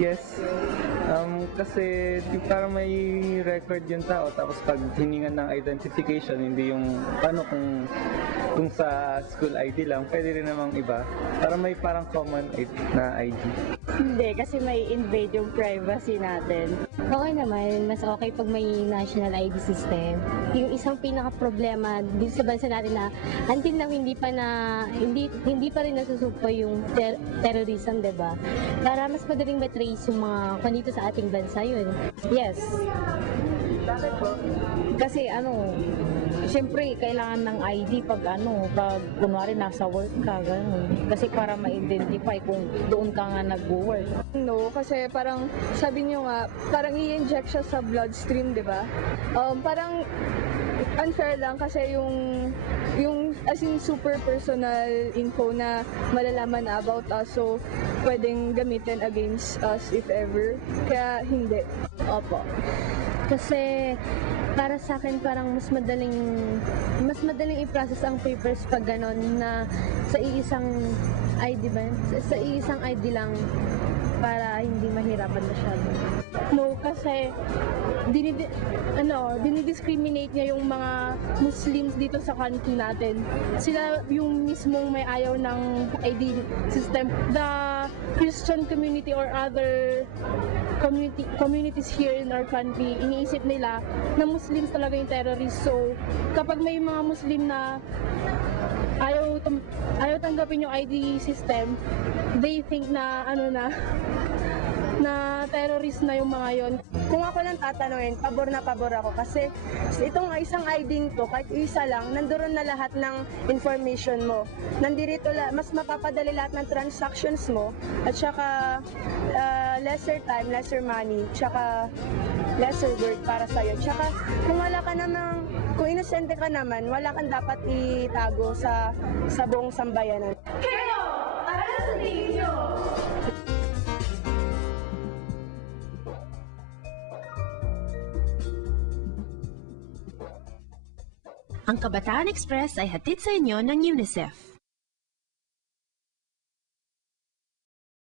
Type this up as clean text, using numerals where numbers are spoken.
Yes. Kasi parang may record yung tao, tapos pag hiningan ng identification, hindi yung paano kung sa school ID lang, pwede rin namang iba. Para may parang common na ID. Hindi, kasi may invade yung privacy natin. Okay naman, mas okay pag may national ID system. Yung isang pinaka-problema dito sa bansa natin na until now hindi pa rin nasusugpo yung terrorism, 'di ba? Para mas madaling matrace yung mga dito sa ating bansa yun. Yes. Kasi siyempre kailangan ng ID pag kunwari nasa work ka, gano'n. Kasi para ma-identify kung doon ka nga nag-work. No, kasi parang sabi niyo nga, parang i-inject siya sa bloodstream, di ba? Parang unfair lang kasi yung as in super personal info na malalaman na about us, so pwedeng gamitin against us if ever. Kaya hindi. Opo. Kasi para sa akin parang mas madaling i-process ang papers pag gano'n na sa iisang ID ba? Sa iisang ID lang para hindi mahirapan masyado. No, kasi dinidiscriminate niya yung mga Muslims dito sa country natin. Sila yung mismong may ayaw ng ID system. The Christian community or other communities here in our country, iniisip nila na Muslims talaga yung terrorist. So, kapag may mga Muslim na ayaw tanggapin yung ID system, they think na na terrorist na yung mga yon. Kung ako lang tatanungin, pabor na pabor ako kasi itong isang ID to, kahit isa lang, nandoon na lahat ng information mo. Nandirito mas mapapadali lahat ng transactions mo at saka lesser time, lesser money, tsaka lesser work para sa'yo. Tsaka kung inosente ka naman, wala kang dapat itago sa buong sambayanan. Kayo! Para sa tingin nyo! Ang Kabataan Express ay hatid sa inyo ng UNICEF.